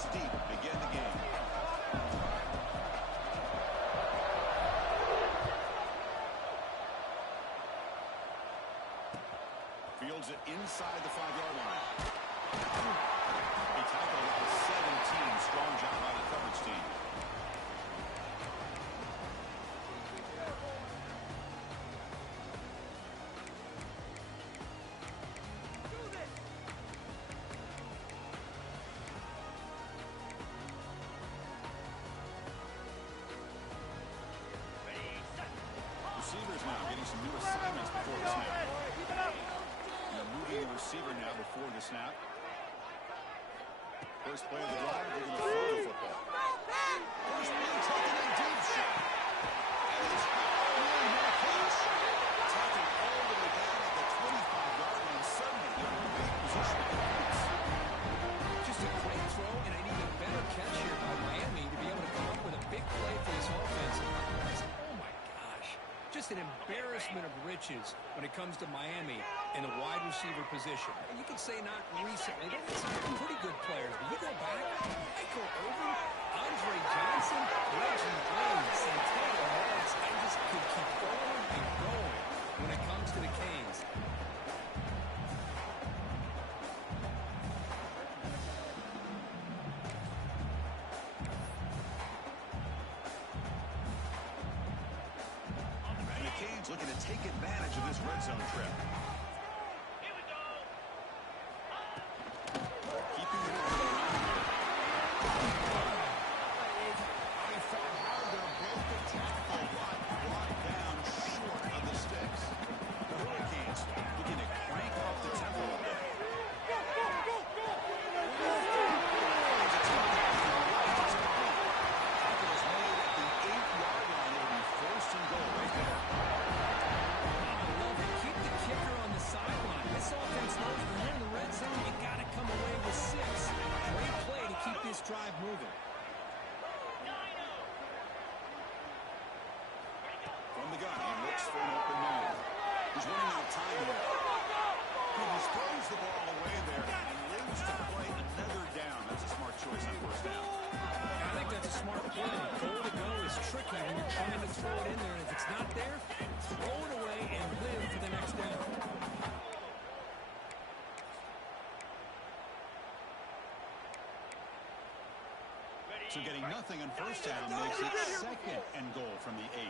First deep, begin the game. Fields it inside the 5-yard line. He tackled at the 17. Strong job by the coverage team. Receivers now getting some new assignments before the snap. They're moving the receiver now before the snap. First play of the drive, they're going to throw the football. First play taking a deep shot. And it's taken all the way down at the 25-yard line. Suddenly, they're in great position to points. Just a great throw and an even better catch here by Miami to be able to come up with a big play for this offense. Oh, my gosh. Just an embarrassment of riches when it comes to Miami in the wide receiver position. You could say not recently. They've had some pretty good players. But you go back, Michael Irvin, Andre Johnson, Reggie Wayne, Santana Morris. I just could keep going and going when it comes to the Canes. And the Canes looking to take advantage of this red zone trip. Drive moving. From the gun, he looks for an open man. He's running out of time here. He just throws the ball away there and lives to play another down. That's a smart choice on first down. I think that's a smart play. Goal to go is tricky when you're trying to throw it in there. And if it's not there, throw it away and live for the next down. So getting nothing on first down makes it second and goal from the 8.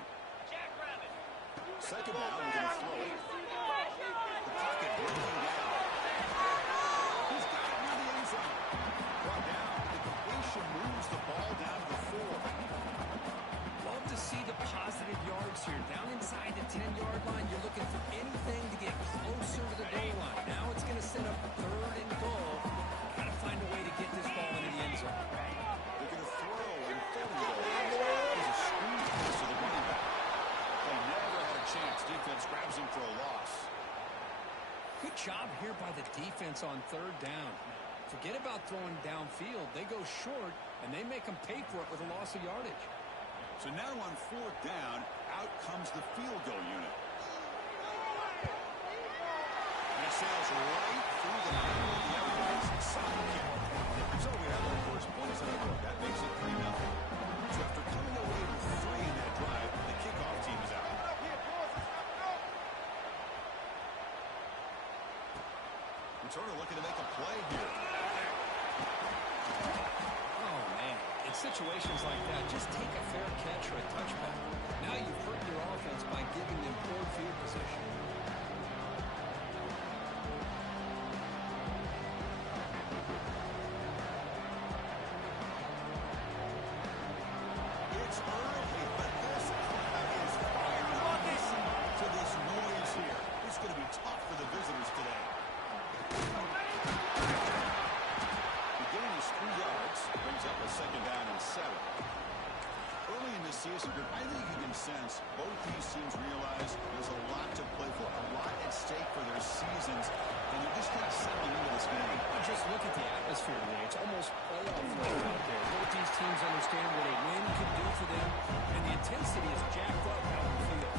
Second down, we're going to throw it. The pocket breaking down. He's got it near the end zone. Brought down. The completion moves the ball down to the 4. Love to see the positive yards here. Down inside the 10-yard line, you're looking for anything to get closer to the goal line. Now it's going to set up third and goal. Got to find a way to get this ball into the end zone. They're going to throw and third and goal. There's a screen pass to the running back. They never had a chance. Defense grabs him for a loss. Good job here by the defense on third down. Forget about throwing downfield. They go short, and they make them pay for it with a loss of yardage. So now on fourth down, out comes the field goal unit. And it sails right through the middle of the otherwise soccer kick. So we have our first points on the board. That makes it 3-0. So after coming away with 3 in that drive, the kickoff team is out. Returner looking to make a play here. Oh, man. In situations like that, just take a fair catch or a touchback. Now you've hurt your offense by giving them poor field position. It's early, but this crowd is fired up. Listen to this noise here. It's going to be tough for the visitors today. Beginning is 3 yards, brings up a second down and 7. Early in this season, I think you can sense both these teams realize there's a lot to play for, a lot at stake for their seasons, and they're just kind of settling into this game. Just look at the atmosphere today. It's almost playoff-like out there. Both these teams understand what a win can do for them, and the intensity is jacked up out on the field.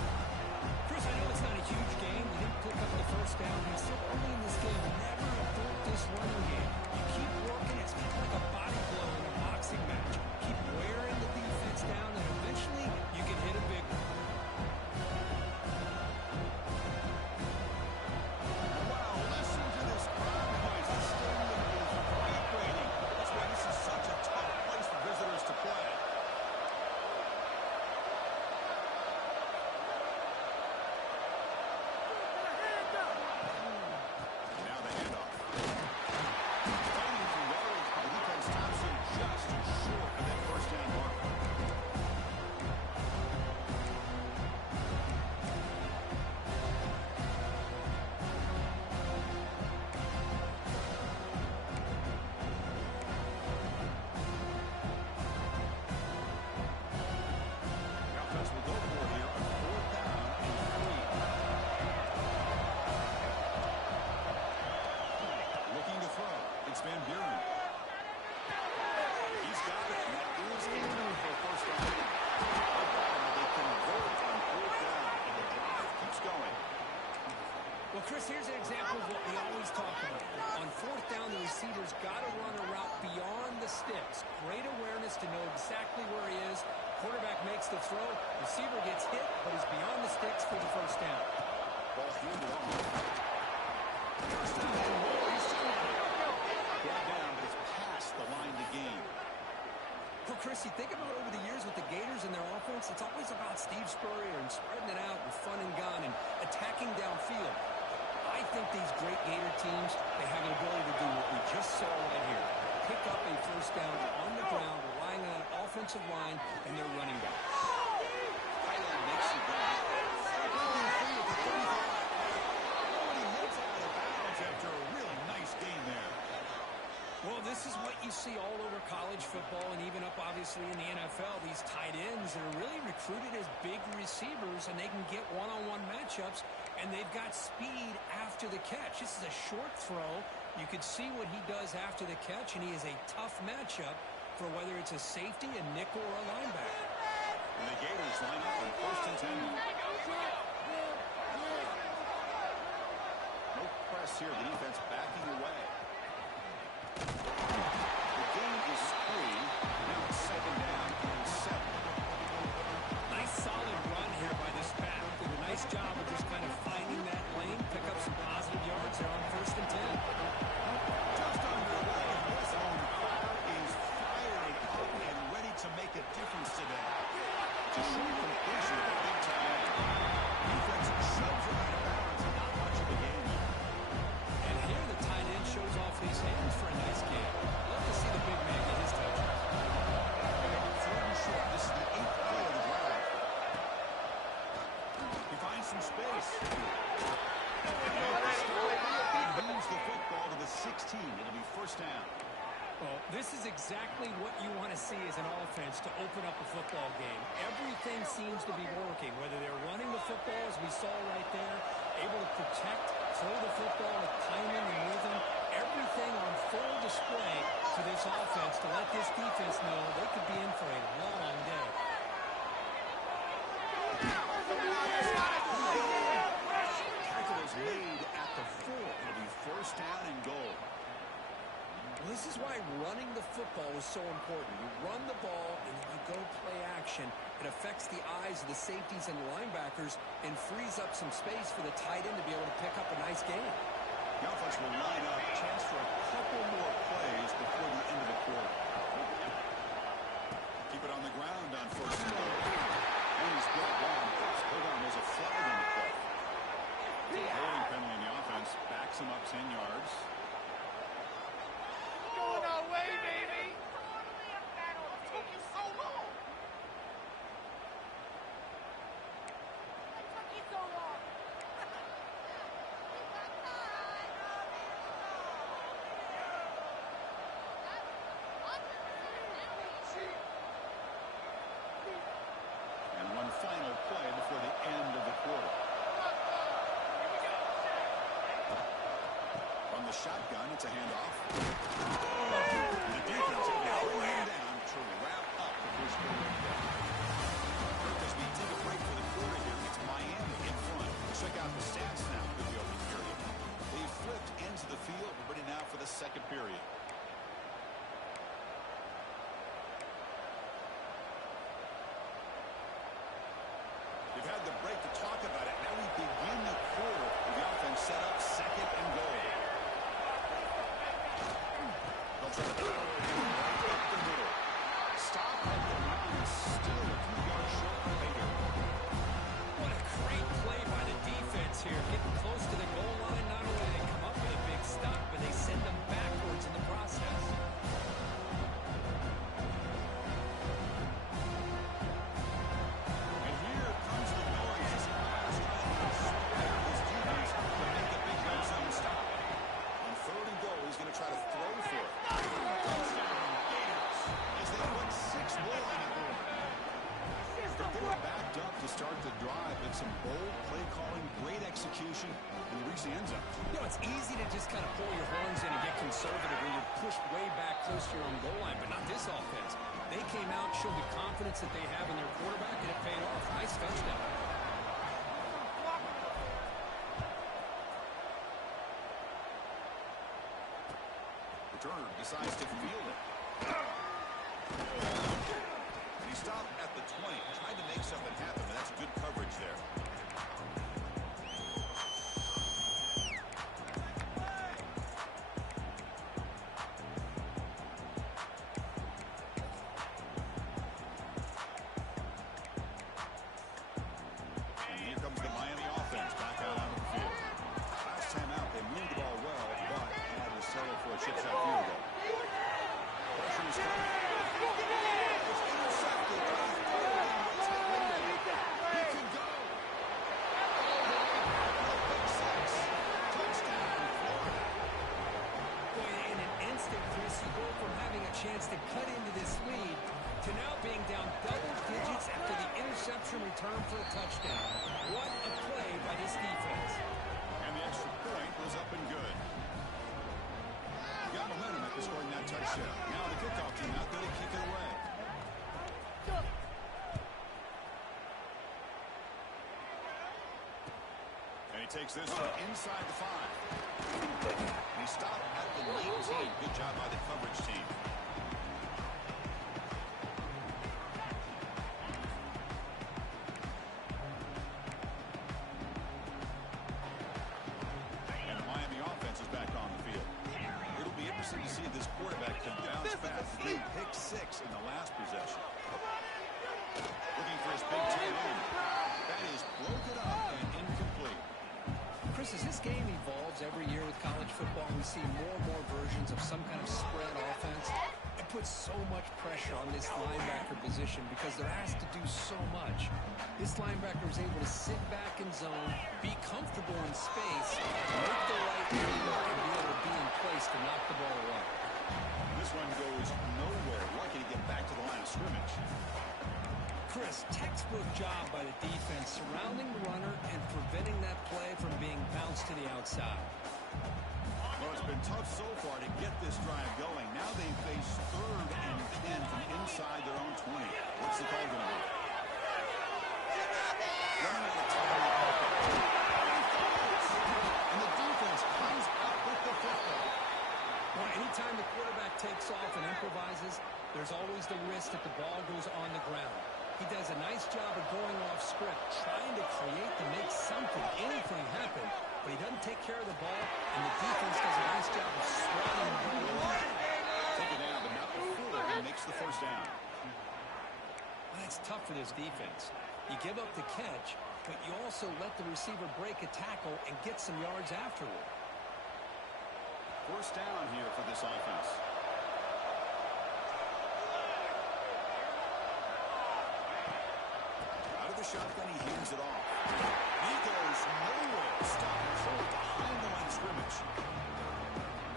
Chris, I know it's not a huge game. You didn't pick up the first down. But still early in this game, never abort this running game. You keep working. It's kind of like a body blow in Well, Chris, here's an example of what we always talk about. On fourth down, the receiver's got to run a route beyond the sticks. Great awareness to know exactly where he is. Quarterback makes the throw. Receiver gets hit, but is beyond the sticks for the first down. Ball handed off. First down and more. He's still brought down, but it's past the line to gain. Well, Chris, you think about over the years with the Gators and their offense, it's always about Steve Spurrier and spreading it out and fun and gun and attacking downfield. I think these great Gator teams, they have an ability to do what we just saw right here. Pick up a first down on the ground, relying on an offensive line and their running back. Highland makes it down. Going free at the 35. He hits out of bounds after a really nice game there. Well, this is what you see all over college football and even up, obviously, in the NFL. These tight ends that are really recruited as big receivers, and they can get one-on-one matchups, and they've got speed after the catch. This is a short throw. You could see what he does after the catch, and he is a tough matchup for whether it's a safety, a nickel, or a linebacker. And the Gators line up on first and 10. No press here. The defense backing away. The game is free. Now it's second down and 7. Nice solid run here by this back. Did a nice job of just kind of finding that lane, pick up some positive yards there on first and 10. Just underway, and this crowd is fired up and ready to make a difference today. It's a short completion of a big time. Defense shoves it out of bounds and not much of a game. And here the tight end shows off his hands for a nice game. Love to see the big man get his touches. Third and short. This is the 8th play of the drive. He finds some space. He moves the football to the 16. It'll be first down. Well, this is exactly what you want to see as an offense to open up a football game. Everything seems to be working, whether they're running the football, as we saw right there, able to protect, throw the football with timing and rhythm. Everything on full display to this offense to let this defense know they could be in for a long day. Tackle is made at the 4. It'll be first down and goal. Well, this is why running the football is so important. You run the ball and then you go play action. It affects the eyes of the safeties and linebackers and frees up some space for the tight end to be able to pick up a nice game. The offense will line up. Chance for a couple more plays before the end of the quarter. Keep it on the ground on first and goal. And he's brought down. Hold on, there's a flag on the play. Holding penalty in the offense. Backs him up 10 yards. Going our way, baby! It took you so long! It took you so long! And one final play before the end of the quarter. From the shotgun, it's a handoff. The defense will bring him down to wrap up the first quarter. As we take a break for the quarter here, it's Miami in front. Check out the stats now for the opening period. They flipped into the field. We're ready now for the second period. We've had the break to talk about it. Now we begin the quarter with the offense set up second and goal. They'll try to power it in right up the middle. Stop at the line, still a few yards short of Bader. What a great play by the defense here. Getting close to the goal line, not only do they come up with a big stop, but they send them backwards in the process. And here comes the noise as Miles trying to spare his defense to make a big red zone stop. On third and goal, he's going to try to throw for it. Touchdown, Gators, as they put 6 more on the board. They were backed up to start the drive, but some bold play calling, great execution, and they reach the end zone. You know, it's easy to just kind of pull your horns in and get conservative when you're pushed way back close to your own goal line, but not this offense. They came out, showed the confidence that they have in their quarterback, and it paid off. Nice touchdown. return, decides to field it. And he stopped at the 20, tried to make something happen, but that's good coverage there. Chance to cut into this lead to now being down double digits after the interception return for a touchdown. What a play by this defense. And the extra point was up and good. Got momentum after scoring that touchdown. Now the kickoff team out there to kick it away. And he takes this one inside the 5. And he stopped at the 19. Good job by the coverage team. To see this quarterback can bounce back. Big pick 6 in the last possession. Looking for his big tight end. That is broken up and incomplete. Chris, as this game evolves every year with college football, we see more and more versions of some kind of spread offense. It puts so much pressure on this linebacker position because there has to do so much. This linebacker is able to sit back in zone, be comfortable in space, make the right read, and be able to be in place to knock the ball away. This one goes nowhere. Lucky to get back to the line of scrimmage. Chris, textbook job by the defense surrounding the runner and preventing that play from being bounced to the outside. Well, it's been tough so far to get this drive going. Now they face 3rd and 10 from inside their own 20. What's the call going to be? Running out of time. And the defense comes up with the football. Well, anytime the quarterback takes off and improvises, there's always the risk that the ball goes on the ground. He does a nice job of going off script, trying to create to make something, anything happen, but he doesn't take care of the ball, and the defense does a nice job of swatting the ball away. Take it down, but not before he makes the first down. Well, that's tough for this defense. You give up the catch, but you also let the receiver break a tackle and get some yards afterward. First down here for this offense. Out of the shotgun, he hands it off. He goes nowhere. Stopped short behind the line of scrimmage.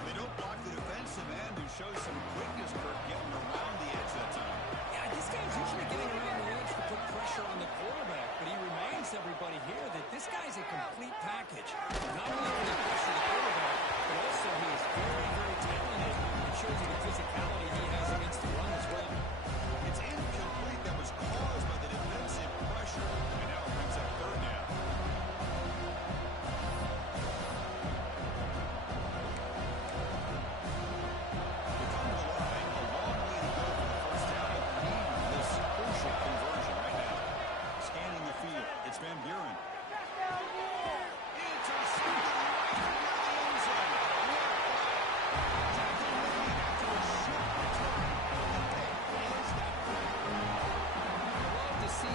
They don't block the defensive end, who shows some quickness, Kirk, getting around the edge that time. Yeah, this guy's usually getting around the edge to put pressure on the quarterback, but he reminds everybody here that this guy's a complete package. Not only can he pressure the quarterback, but also he is very, very talented. It shows you the physicality he has against the run as well. It's incomplete. That was caused by the defensive pressure. And now it brings up 3rd down. They come to the line. A long way to go for the first down. But need this crucial conversion right now. Scanning the field. It's Van Buren. Intercepted right in the end zone.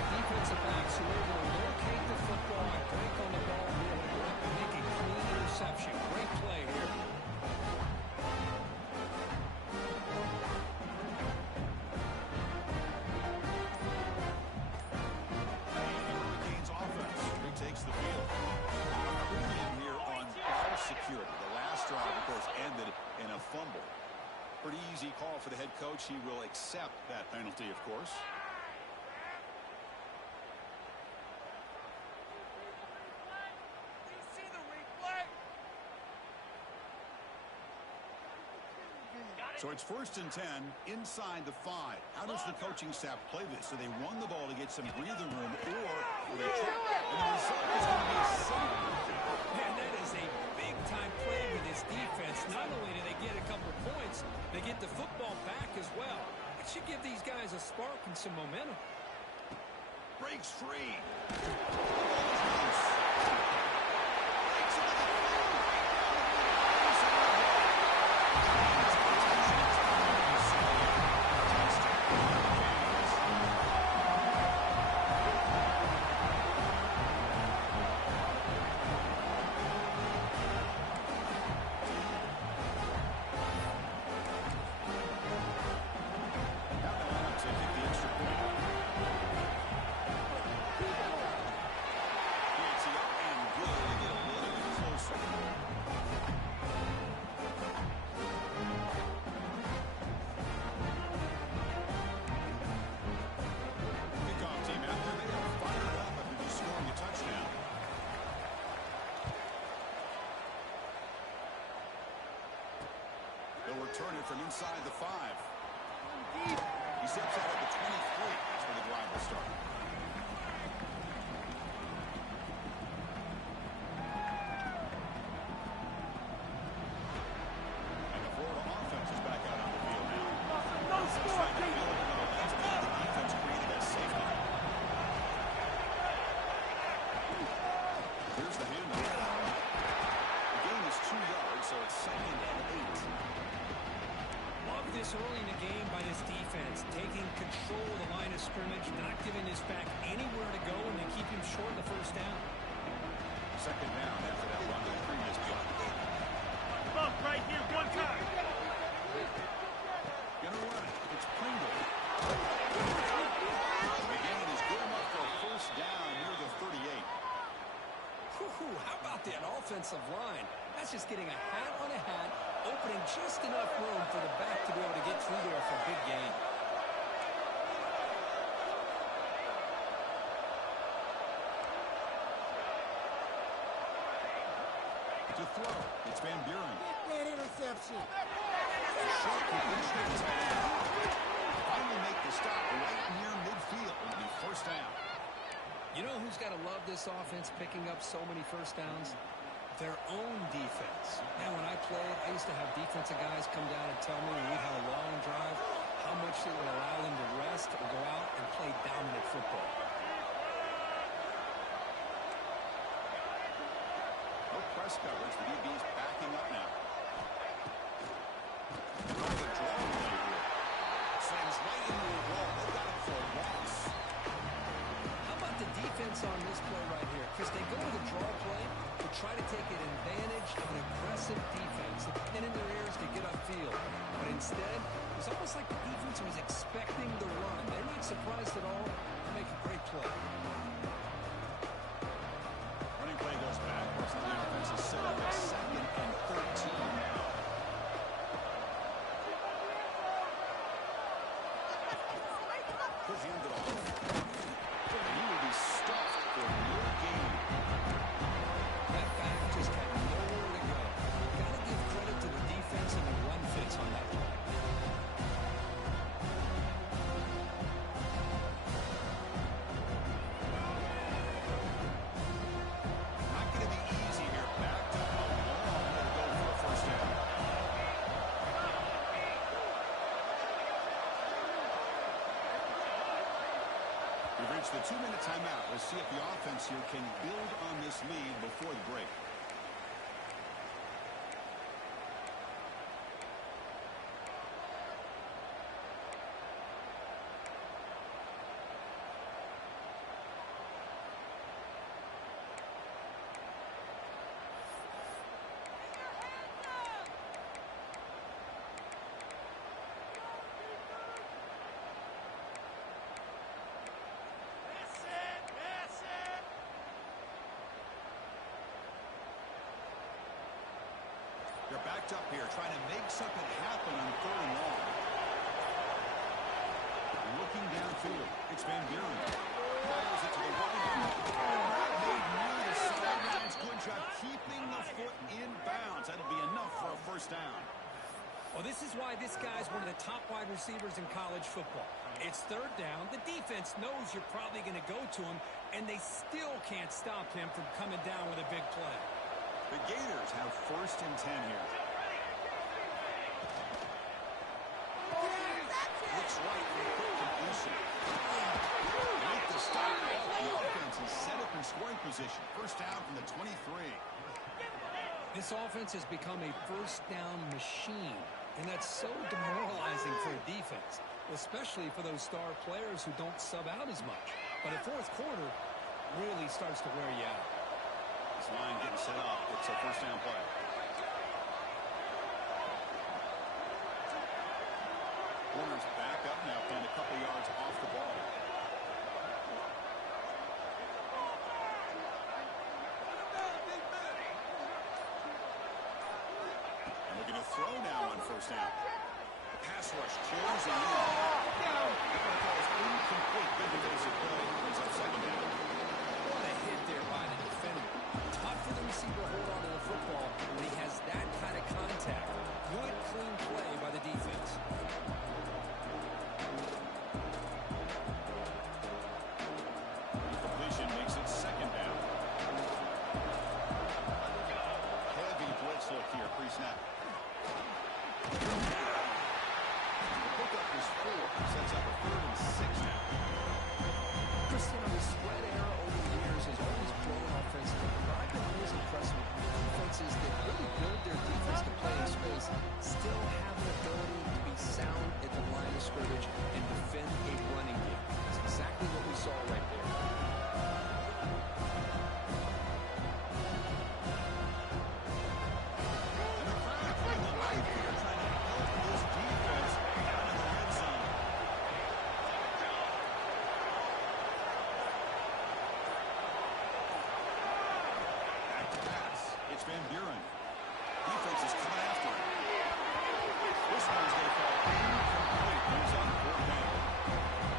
Defensive backs who are able to locate the football and break on the ball here and make a clean interception. Great play here. Hurricanes offense retakes the field. Premium here on ball security. The last drive, of course, ended in a fumble. Pretty easy call for the head coach. He will accept that penalty, of course. So it's 1st and 10 inside the 5. How does the coaching staff play this? Do they run the ball to get some breathing room, or will they try? And the result is going to be a safe. Man, that is a big-time play with this defense. Not only do they get a couple of points, spark and some momentum. Breaks free. They'll return it from inside the 5. He steps out at the 23. That's where the drive will start. And the Florida offense is back out on the field now. No score! The defense created a safety. Here's the handoff. The gain is 2 yards, so it's 2nd and 8. Love this early in the game by this defense, taking control of the line of scrimmage, not giving this back anywhere to go, and they keep him short of the first down. 2nd down after that run to the previous play. Bump right here, one time. Gonna run it. It's Pringle. The gain is good enough for a first down near the 38. Whew, how about that offensive line? That's just getting a hat on a hat, opening just enough room for the back to be able to get through there for a big gain. To throw. It's Van Buren. That interception. Short completion. Finally make the stop right near midfield. It'll be first down. You know who's got to love this offense picking up so many first downs? Their own defense. Man, when I played, I used to have defensive guys come down and tell me when we'd have a long drive how much it would allow them to rest and go out and play dominant football. No press coverage. The DB's backing up now. The draw play here. Slams right into the wall. They got him for a loss. How about the defense on this play right here? Chris, they go to the draw play to try to take an advantage of an aggressive defense, a pin in their ears to get upfield. But instead, it was almost like the defense was expecting the run. They're not surprised at all. They make a great play. Running play goes backwards. The offense is set up at 2nd and 13 now. He'll hand it off. And he will be stuffed for more gain. That back just had nowhere to go. Got to give credit to the defense and the run fits on that play. Not going to be easy here. Backed up a long way to go for a first down. We've reached the 2-minute timeout. We'll see if the offense here can build on this lead before the break. They're backed up here, trying to make something happen on 3rd and long. Looking downfield, it's Van Buren. Fires it to the right. Made near the sidelines. Good job keeping the foot in bounds. That'll be enough for a first down. Well, this is why this guy's one of the top wide receivers in college football. It's 3rd down. The defense knows you're probably going to go to him, and they still can't stop him from coming down with a big play. The Gators have 1st and 10 here. Interception. Looks right for a quick completion. With the stop. The offense is set up in scoring position. First down from the 23. This offense has become a first down machine, and that's so demoralizing for a defense, especially for those star players who don't sub out as much. But the fourth quarter really starts to wear you out. This line getting set up. It's a first down play. Corner's back up now, playing a couple yards off the ball. And looking to throw now on first down. The pass rush closing in. That call is incomplete. Good defensive play. Brings up second down. What a hit there by the defender. Tough for the receiver to hold on to the football when he has that kind of contact. Good, clean play by the defense. Completion makes it second down. Heavy blitz look here, pre-snap. The pickup is 4. Sets up a 3rd and 6 now. Christian, on the spread era over the years has always grown offensively. But I've been always impressed with defenses that really build their defense to play in space, still have an ability to be sound at the line of scrimmage and defend a running game. That's exactly what we saw right there. And the crowd putting the light here, trying to help this defense down in the red zone. Back to pass. It's Van Buren. Defense is coming after him. This one's going to fall incomplete. Moves on 4th down.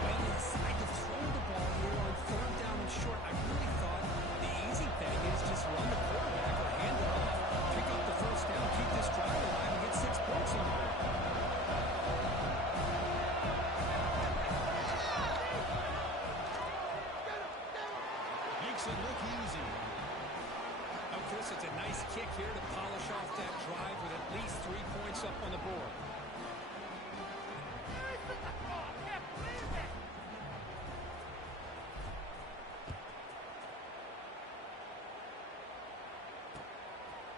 Well, they decide to throw the ball here on 3rd down and short. I really thought the easy thing is just run the quarterback or hand it off, pick up the first down, keep this drive alive, and get 6 points on the board. Makes it look easy. Of course, it's a nice kick here to polish off that drive with at least 3 points up on the board.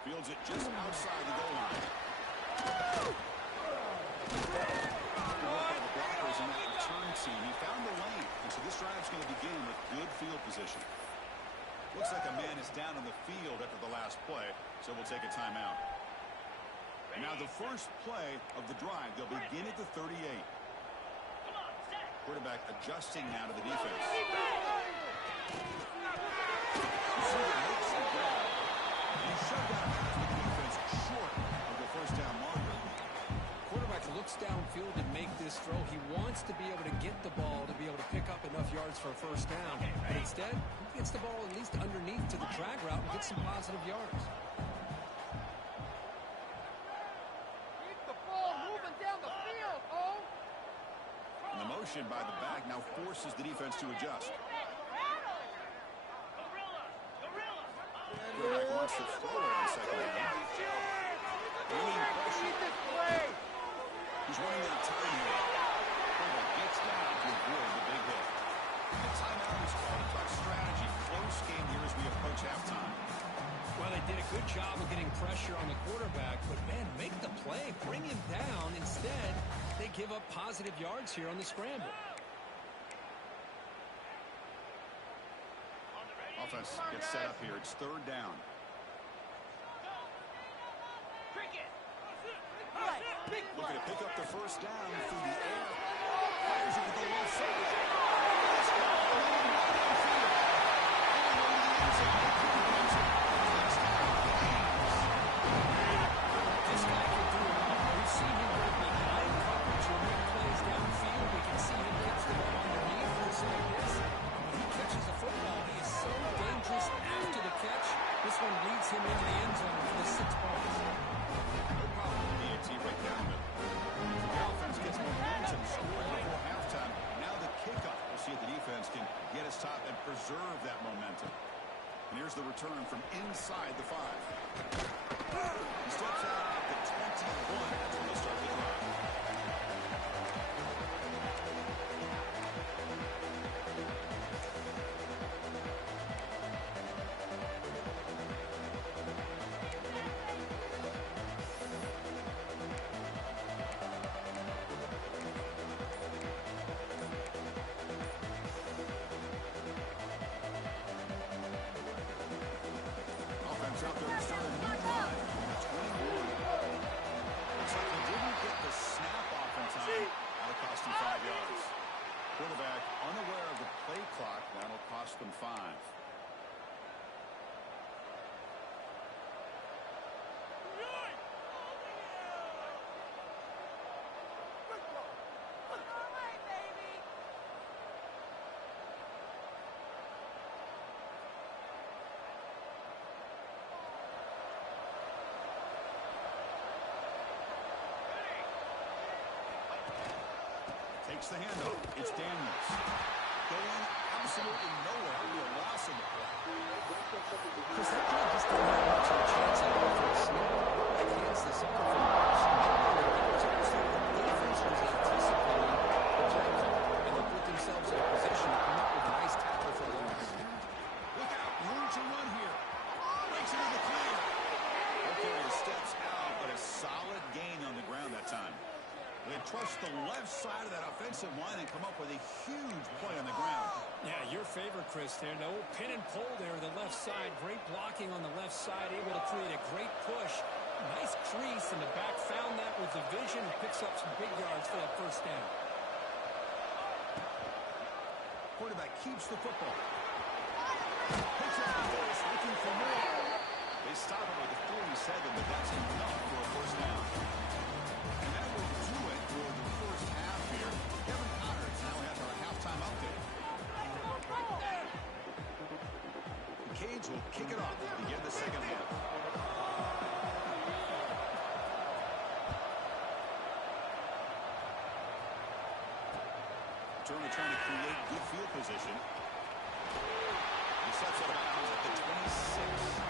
Fields it just outside the goal line. Good work by the blockers in that return team. He found the lane, and so this drive's going to begin with good field position. Looks like a man is down on the field after the last play, so we'll take a timeout. And now the first play of the drive, they'll begin at the 38. Quarterback adjusting now to the defense. You see the mix and grab. And he shoved out pass with the defense short of the first down marker. Quarterback looks downfield to make this throw. He wants to be able to get the ball to be able to pick up enough yards for a first down. But instead, he gets the ball at least underneath to the drag route and gets some positive yards. Keep the ball moving down the field, Cole. And the motion by the back now forces the defense to adjust. Quarterback wants to throw it on second down. Bringing pressure. He's running out of time here. Quarterback gets down to avoid the big hit. And the timeout is called to talk strategy. Close game here as we approach halftime. Well, they did a good job of getting pressure on the quarterback, but, man, make the play, bring him down. Instead, they give up positive yards here on the scramble. Offense gets set up here. It's 3rd down. Looking to pick up the first down through the air. Fires it to the left side. Let's go. This guy can do it all. We've seen him go behind coverage or make plays downfield. We can see him catch the ball underneath just like this. When he catches the football, he is so dangerous after the catch. This one leads him into the end zone for the 6 points. No problem with the DT right down the middle. The offense gets momentum scoring before halftime. Now the kickoff. We'll see if the defense can get his top and preserve that momentum. And here's the return from inside the 5. He steps out at the 21. That's where they'll start the drive. fakes the handoff. It's Daniels. Going absolutely nowhere. That'll be a loss in the play. Chris, that guy just didn't have much of a chance at all for a snap. Like, hands this off from the first. It was almost like the defense was anticipating the play call, and they put themselves in a position to come up with a nice tackle for the loss. Look out. Room to run here. Breaks into the clear. Okay, steps out, but a solid gain on the ground that time. They trust the left side of that offensive line and come up with a huge play on the ground. Yeah, your favorite, Chris, there. No pin and pull there, the left side. Great blocking on the left side, able to create a great push. Nice crease in the back. Found that with the vision. Picks up some big yards for that first down. Quarterback keeps the football. Picks up the force, looking for more. They stop it with a 47, but that's enough for a first down. And that will do it for the first half here. Kevin Connors now has our halftime update. The Canes will kick it off to begin the second half. Turner trying to create good field position. He steps out of bounds at the 26.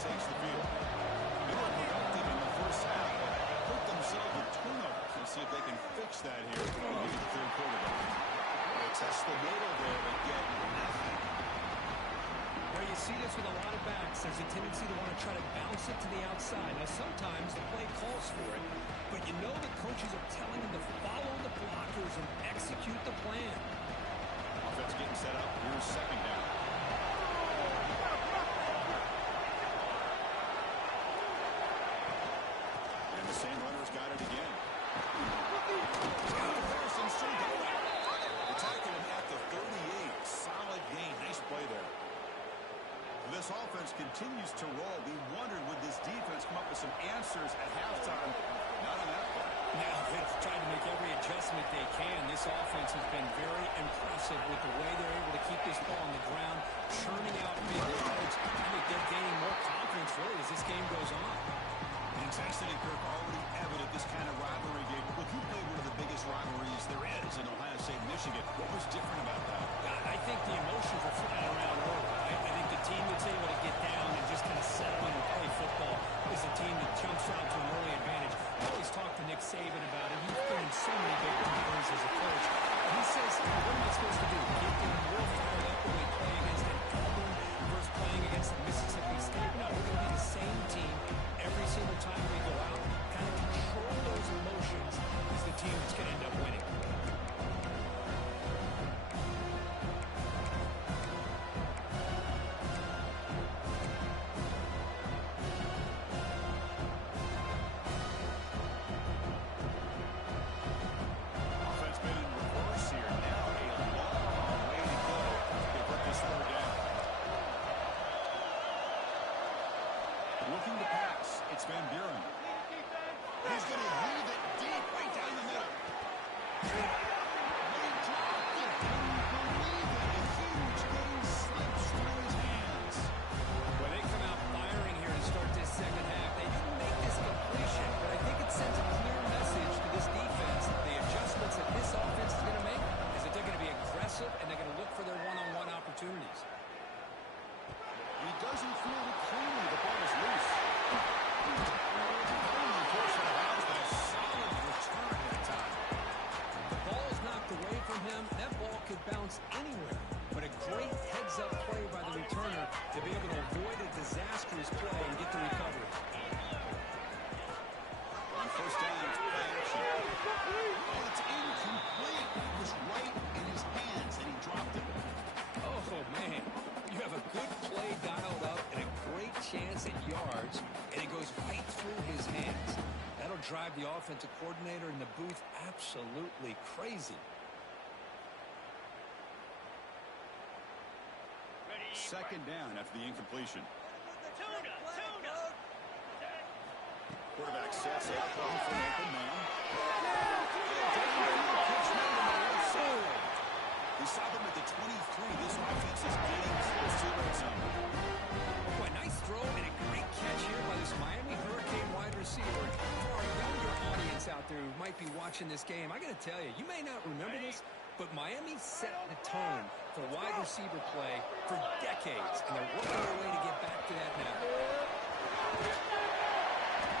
Takes the field. They were productive in the first half, but hurt themselves with turnovers. Let's see if they can fix that here in the third quarter. They test the middle there, but get nothing. Where you see this with a lot of backs, there's a tendency to want to try to bounce it to the outside. Now, sometimes the play calls for it, but you know the coaches are telling them to follow the blockers and execute the plan. Offense getting set up. Here's second down. The same runners got it again. Harrison still going. They're tackling him at the 38. Solid gain. Nice play there. This offense continues to roll. We wondered, would this defense come up with some answers at halftime? Not on that play. Now, they've tried to make every adjustment they can. This offense has been very impressive with the way they're able to keep this ball on the ground, churning out big yards. I think they're gaining more confidence, really, as this game goes on. Intensity, Kirk, already evident this kind of rivalry game. Look, you played one of the biggest rivalries there is in Ohio State, Michigan. What was different about that? I think the emotions are flying around over. I think the team that's able to get down and just kind of settle in and play football is a team that jumps out to an early advantage. I always talk to Nick Saban about it. He's been in so many big tournaments as a coach. And he says, what am I supposed to do? Get them real fired up when we play against Auburn versus playing against Mississippi State? No, we're going to be the same team every single time we go out. Kind of control those emotions is the team that's going to end up winning. Offense been in reverse here. Now a long way to go to get this third down. Looking to pass. It's Van Buren. He's going to weave it deep right down the middle. They dropped it. Can you believe it? A huge gain slips through his hands. When they come out firing here to start this second half, they didn't make this completion, but I think it sends a clear message to this defense. The adjustments that this offense is going to make is that they're going to be aggressive and they're going to look for their one-on-one opportunities. He doesn't feel it cleanly. The ball is loose. The ball is knocked away from him. That ball could bounce anywhere. But a great heads-up play by the returner to be able to avoid a disastrous play and get the recovery. On first down, it's play action. Oh, it's incomplete. It was right in his hands, and he dropped it. Oh, man. You have a good play dialed up and a great chance at yards, and it goes right through his hands. That'll drive the offensive coordinator in the booth absolutely crazy. Second down after the incompletion. Quarterback sets up, looking for an open man. We saw them at the 23. This offense is getting close to the red zone. Boy, nice throw and a great catch here by this Miami Hurricane wide receiver. For our younger audience out there who might be watching this game, I got to tell you, you may not remember this, but Miami set the tone for wide receiver play for decades, and they're working their way to get back to that now.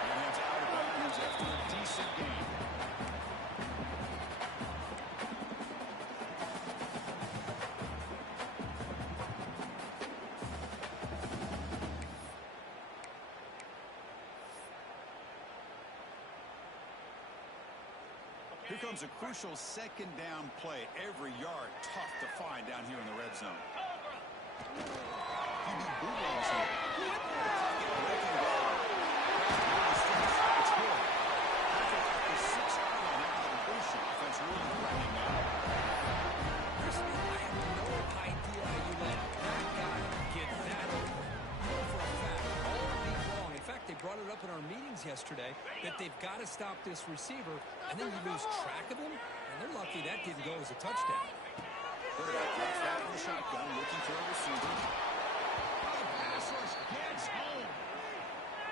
And it's out of bounds after a decent game. Here comes a crucial second down play. Every yard tough to find down here in the red zone. QB boomerangs here. Breaking ball. It's good. After the 6-yard line, out of the Bush offense really threatening now. Personally, I have no idea how you let that guy get that open. You know for a fact, all week long, in fact, they brought it up in our meetings yesterday, that they've got to stop this receiver, and then you lose track of him, and they're lucky that didn't go as a touchdown. Quarterback drops back in the shotgun, looking for a receiver. The pass rush gets home.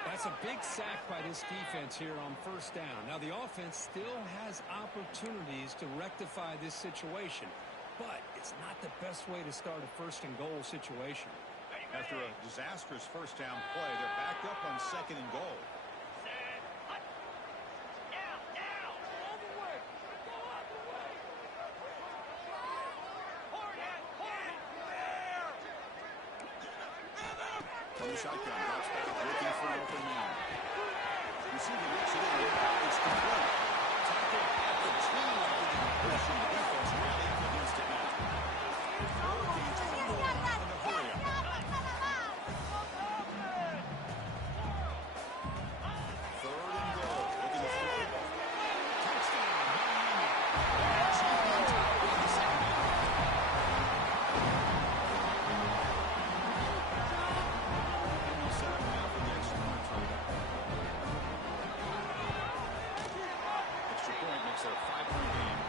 That's a big sack by this defense here on first down. Now, the offense still has opportunities to rectify this situation, but it's not the best way to start a first-and-goal situation. After a disastrous first down play, they're backed up on second and goal. From the shotgun, drops back, looking for an open man. Receiver gets it in. It's complete. Tackle at the 2 after the push, and the defense rally up against it now. Hurricanes come along in a hurry up. Third and goal. Looking to throw. Touchdown, Miami. Chief on top in the second half. Set up now for the extra point try. Extra point makes it a 5-point game.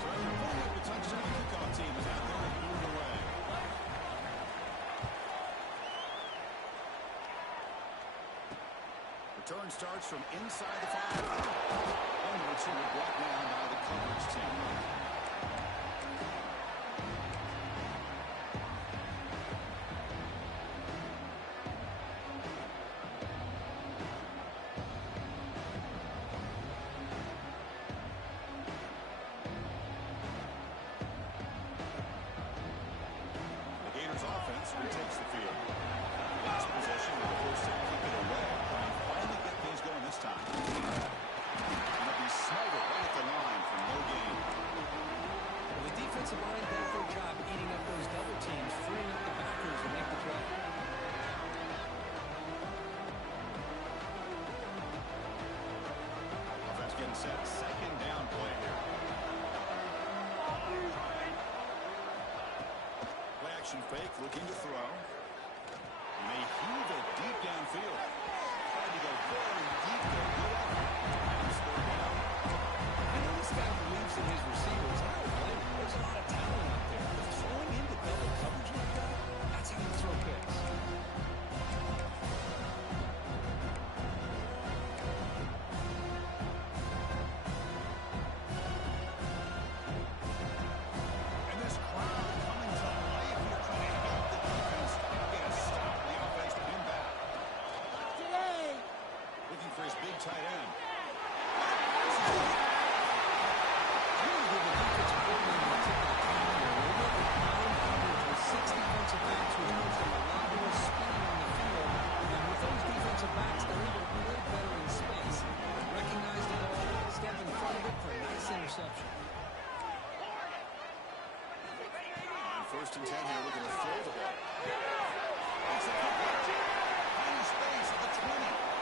So after pulling up a touchdown, the kickoff team is out there and moving away. Return starts from inside the 5. Onwards, who were brought down by the coverage team. The Gators offense retakes the field. Last possession with the first to kick it away. Can they finally get things going this time? And it'll be smothered right at the line for no gain. Well, the defensive line did a good job eating up those double teams, freeing up the backers to make the play. Offense getting set. Second down play here. Play action fake, looking to throw. And they heave it deep downfield. Trying to go very deep there. Good effort. And it's third down. I know this guy believes in his receivers. I don't blame him. There's a lot of talent out there. But throwing into double coverage like that, that's how you throw picks. And this crowd coming to life here, trying to help the defense get a stop. The offense pin back. Looking for his big tight end. Really good the defensive coordinator to take the time here. They went with nine coverage with 6 defensive backs, which gives them a lot more speed on the field. And with those defensive backs, they're able to play better in space. Recognized the ball, stepped in front of it for a nice interception. On first and 10 here, looking to throw the ball. It's a kick. Final space at the 20.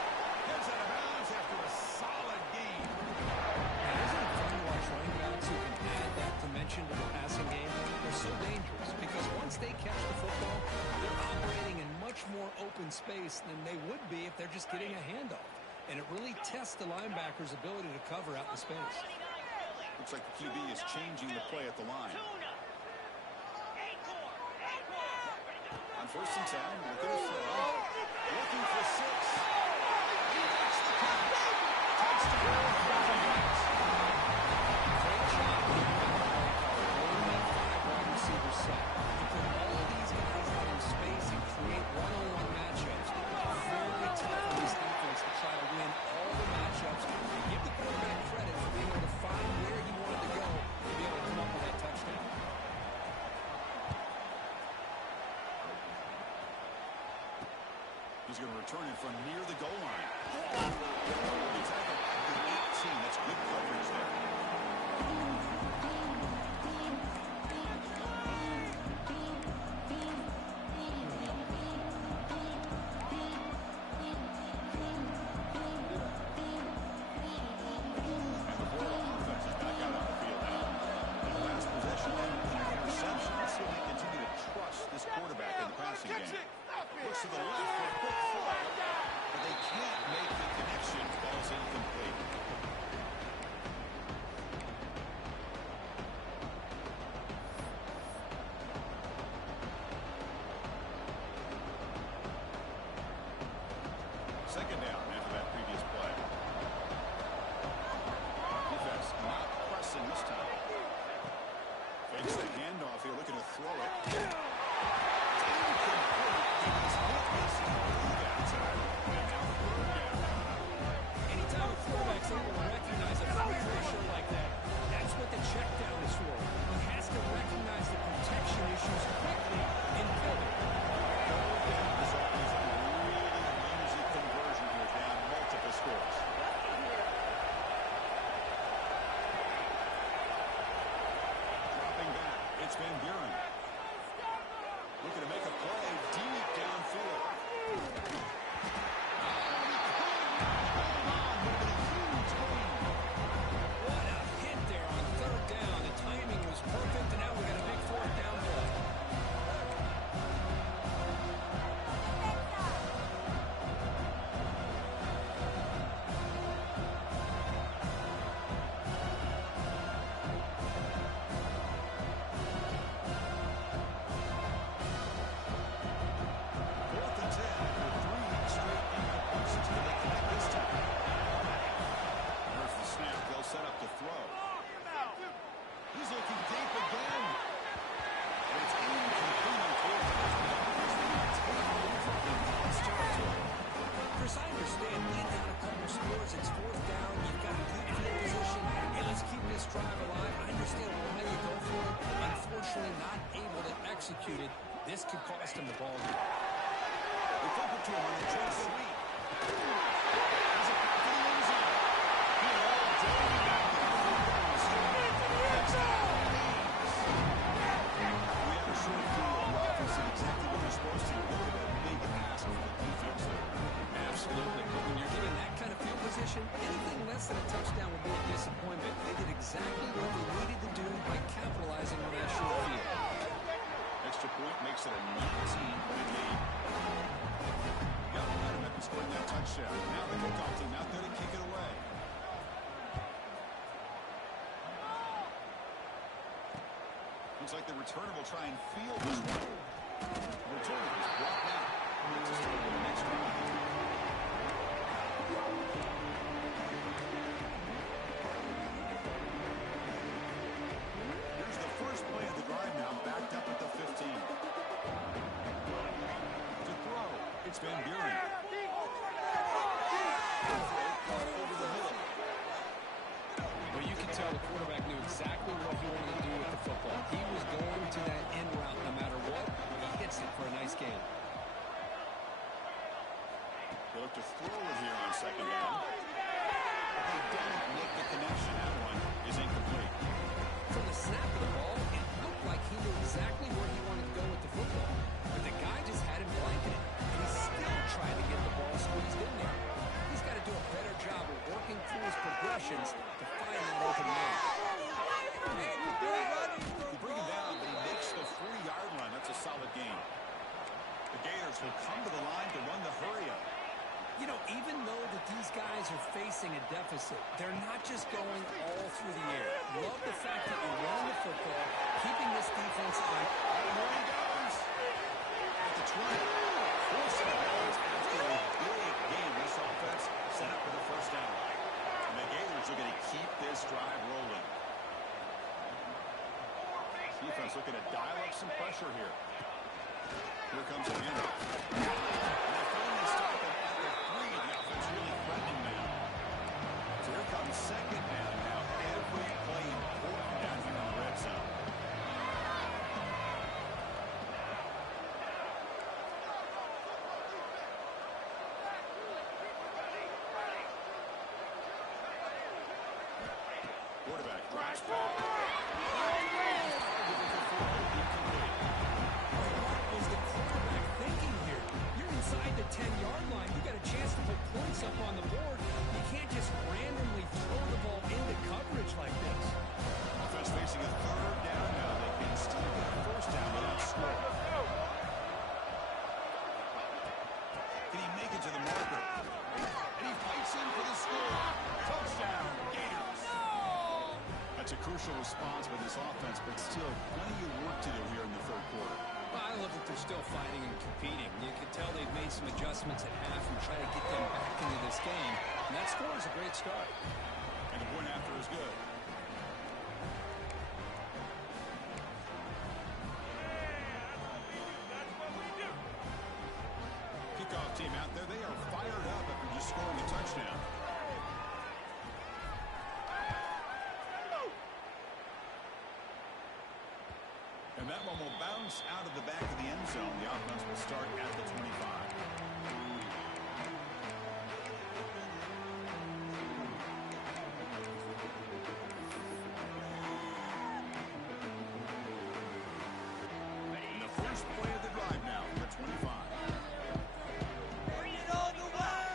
Gets out of bounds after a solid game. And isn't it fun to watch running backs who can add that dimension to the passing game? They're so dangerous because once they catch the football, they're operating in much more open space than they would be if they're just getting a handoff. And it really tests the linebacker's ability to cover out in space. Looks like the QB is changing the play at the line. On 1st and 10, looking to throw. Looking for 6. He makes the catch. Touchdown. Great job here by the play caller. Holding that 5 wide receiver set. You put all of these guys out in space and create one-on-one matchups. Very tough on this defense to try to win all the matchups. And give the quarterback credit for being able to find where he wanted to go to be able to come up with that touchdown. He's going to return it from near the goal line. He's at the 18. That's good coverage there. And the Florida offense is back out on the field now. And the last possession and an interception. Let's see if they continue to trust this quarterback in the passing game. Looks to the left for a quick throw, but they can't make the connection. Ball's incomplete. Second down after that previous play. Defense not pressing this time. Fakes the handoff here, looking to throw it. Anytime a quarterback's able to recognize a free pressure like that, that's what the check down is for. He has to recognize the protection issues quickly and pivot. This offense is a really easy conversion here, down multiple scores. Dropping back, it's Van Buren. Looking to make a play deep downfield. What a hit there on 3rd down. The timing was perfect, and now we got a big 4th down play. Set up to throw. He's looking deep again. And it's incomplete on 4th down. Chris, I understand being down a couple scores, it's 4th down, you've got a good field position, and let's keep this drive alive. I understand why you go for it. Unfortunately, not able to execute it. This could cost him the ball game. They flip it to him on the try sweep. He's a back in the end zone. He all day. Exactly what you're supposed to. Look at that big ask for the defense there. Absolutely. But when you're given that kind of field position, anything less than a touchdown would be a disappointment. They did exactly what they needed to do by capitalizing on that short field. Extra point makes it a 19-point lead. Yep, might have been scoring that touchdown. Now the kickoff team out there to kick it away. Looks like the returner will try and field this one. The returner is brought down. It's a start of the next drive. Here's the first play of the drive now, backed up at the 15. To throw, it's Van Buren. Over the middle. Well, you can tell the quarterback knew exactly what he wanted to do with the football. He was going to that end route no matter what. He hits it for a nice gain. They look to throw it here on 2nd down. But they don't make the connection. That one is incomplete. From the snap of the ball, it looked like he knew exactly where he wanted to go with the football. But the guy just had him blanketed. And he still tried to get the ball squeezed in there. He's got to do a better job of working through his progressions to find that open man. You bring him down, but he makes the 40-yard line. That's a solid gain. The Gators will come to the line to run the hurry up. You know, even though that these guys guys are facing a deficit, they're not just going all through the air. Love the fact that you're running the football, keeping this defense on. And here he goes. At the 20. Forcing downs after a big game. This offense set up for the first down. And the Gators are going to keep this drive rolling. Defense looking to dial up some pressure here. Here comes the handoff. And they finally stop it at the 3. The offense really threatening now. So here comes second down now. Every play important down here in the red zone. Quarterback drops back. What was the quarterback thinking here? You're inside the 10-yard line. You got a chance to put points up on the board. You can't just randomly throw the ball into coverage like this. Offense facing a third down now. They can still get a first down without scoring. Can he make it to the marker? And he fights in for the score. Touchdown, Gators. That's a crucial response by this offense, but still plenty of work to do here in the third quarter. Well, I love that they're still fighting and competing. You can tell they've made some adjustments at half and try to get them back into this game. And that score is a great start. And the point after is good. Kickoff team out there. They are fired up after just scoring a touchdown. And that one will bounce out of the back of the end zone. The offense will start at the 25. And the first play of the drive now from the 25. Bring it on the way!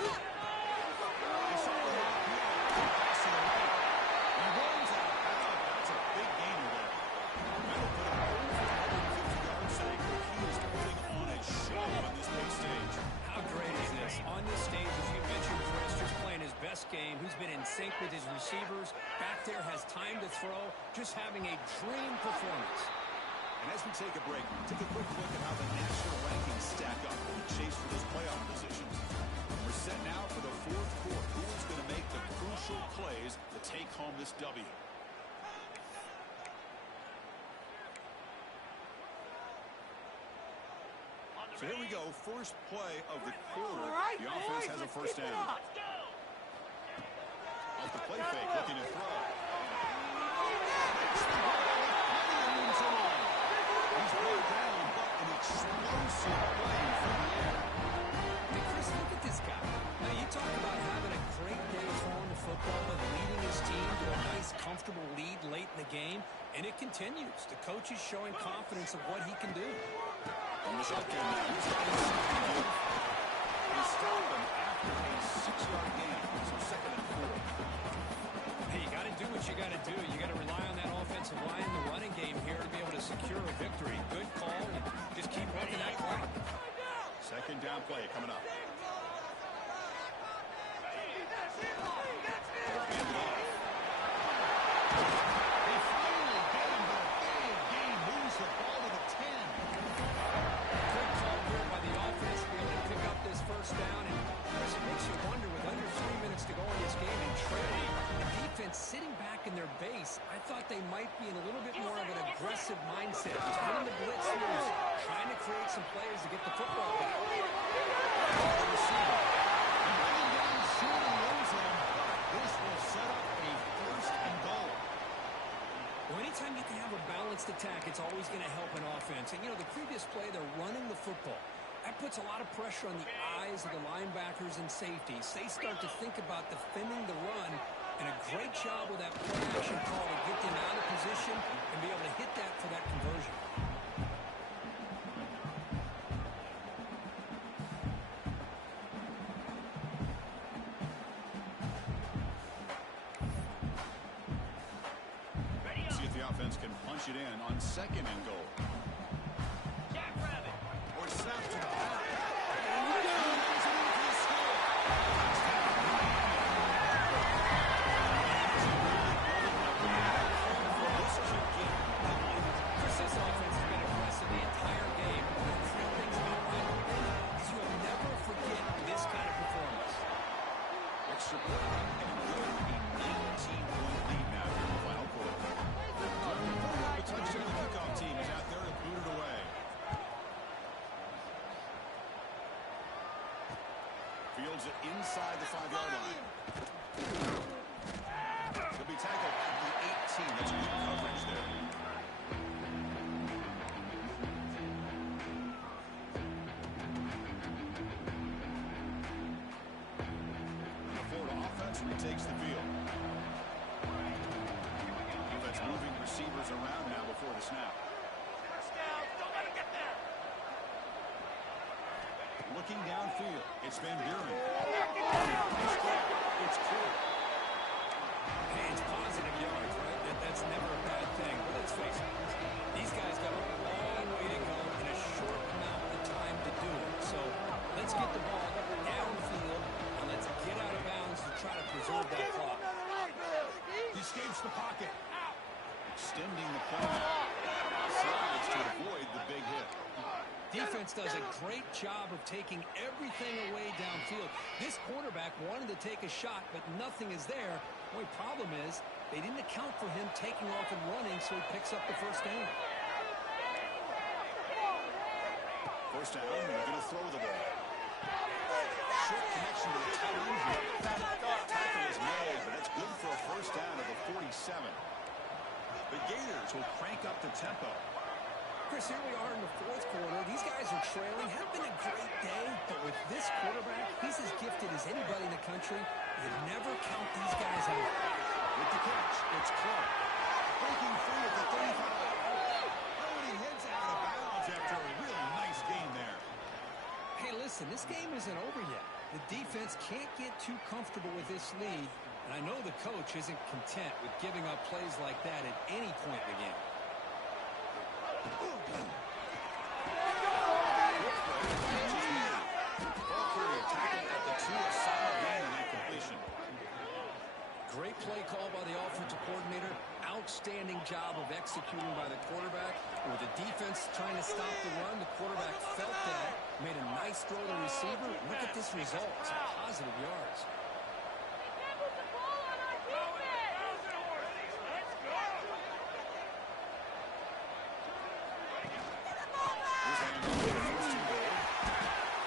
They saw the rock here. Pass to the right. He runs out of bounds. That's a big gainer there. That'll put him over 150 yards today. He is putting on a show on this big stage. How great is this? On this stage, as you mentioned, Chris, just playing his best game. He's been in sync with his receivers. Back there has time to throw. Just having a dream performance. And as we take a break, take a quick look at how the national rankings stack up in the chase for those playoff positions. We're set now for the fourth quarter. Who's going to make the crucial plays to take home this W? So here we go, first play of the quarter. The offense has a first down. Off the play fake, looking to throw. He's brought down, but an explosive play from the air. Hey, Chris, look at this guy. Now, you talk about having a great day throwing the football and leading his team to a nice, comfortable lead late in the game, and it continues. The coach is showing confidence of what he can do. On the shotgun now, he's got a second down. He stopped him after a 6-yard gain, so second and 4. Hey, you got to do what you got to do. You got to rely on that offensive line, the running game here to be able to secure a victory. Good call, and just keep working that clock. Second down play coming up. Hand it off. They finally get him, but a big gain moves the ball to the 10. Good call here by the offense to be able to pick up this first down. And Chris, it makes you wonder, with under 3 minutes to go in this game and trailing, the defense sitting back in their base, I thought they might be in a little bit more of an aggressive mindset. Just putting the blitz loose, trying to create some plays to get the football back. Running down short and lose him. This will set up a first and goal. Well, anytime you can have a balanced attack, it's always going to help an offense. And, you know, the previous play, they're running the football. That puts a lot of pressure on the eyes of the linebackers and safeties. They start to think about defending the run, and a great job with that play action call to get them out of position and be able to hit that for that conversion. See if the offense can punch it in on second and goal. Or snap to the back. And he lays it in for the score. Fields it inside the 5-yard line. He'll be tackled at the 18. That's good coverage there. The Florida offense retakes the field. Offense moving receivers around now before the snap. Don't let him get there. Looking downfield, it's Van Buren. It's clear. Hey, it's positive yards, right? That's never a bad thing. But let's face it, these guys got a long way to go in a short amount of time to do it. So let's get the ball downfield and let's get out of bounds to try to preserve that clock. He escapes the pocket. Extending the play. Slides to avoid the big hit. Defense does a great job of taking everything away downfield. This quarterback wanted to take a shot, but nothing is there. The only problem is they didn't account for him taking off and running, so he picks up the first down. First down, they're going to throw the ball. Short connection to the tight end here. Tackle is made, but that's good for a first down at the 47. The Gators will crank up the tempo. Chris, here we are in the fourth quarter. These guys are trailing. Hasn't been a great day, but with this quarterback, he's as gifted as anybody in the country. You never count these guys out. With the catch, it's Clark. Breaking free at the 35. Oh, and he heads out of bounds after a really nice gain there. Hey, listen, this game isn't over yet. The defense can't get too comfortable with this lead, and I know the coach isn't content with giving up plays like that at any point in the game. Great play call by the offensive coordinator. Outstanding job of executing by the quarterback. With the defense trying to stop the run, the quarterback felt that, made a nice throw to the receiver. Look at this result. It's positive yards.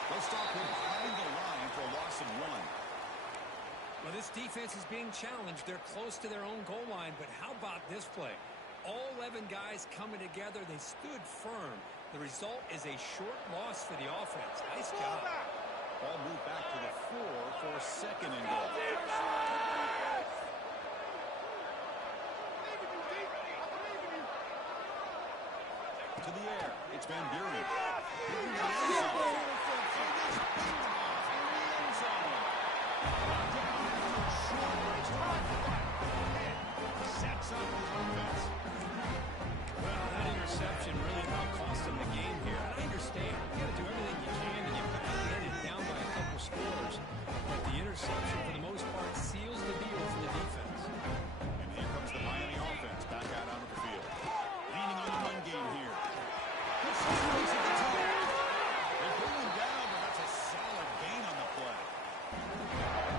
They'll stop him behind the line for a loss of 1. Well, this defense is being challenged. They're close to their own goal line, but how about this play? All 11 guys coming together. They stood firm. The result is a short loss for the offense. Nice job. Ball moved back to the 4 for a second and goal. To the air. It's Van Buren. Sets up his offense. Well, that interception really about cost him the game here. And I understand. You got to do everything you can to get back in and down by a couple scores. But the interception, for the most part, seals the deal for the defense. And here comes the Miami offense back out onto the field. Leaning on the run game here. They're pulling down, but that's a solid gain on the play.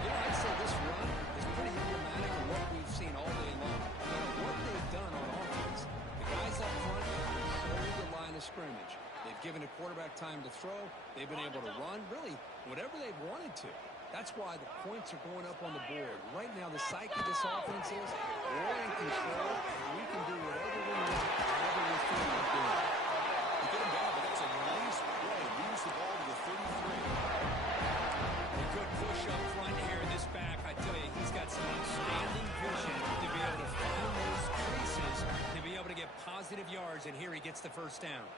Yeah, I'd say this run is pretty emblematic of what we've seen all day long. No matter what they've done on offense, the guys up front control the line of scrimmage. They've given the quarterback time to throw. They've been able to run, really, whatever they've wanted to. That's why the points are going up on the board. Right now, the psyche of this offense is we're in control. We can do whatever we want, whatever we feel like doing. You get him down, but that's a nice play. Moves the ball to the 33. A good push up front here in this back. I tell you, he's got some outstanding vision to be able to find those creases, to be able to get positive yards, and here he gets the first down.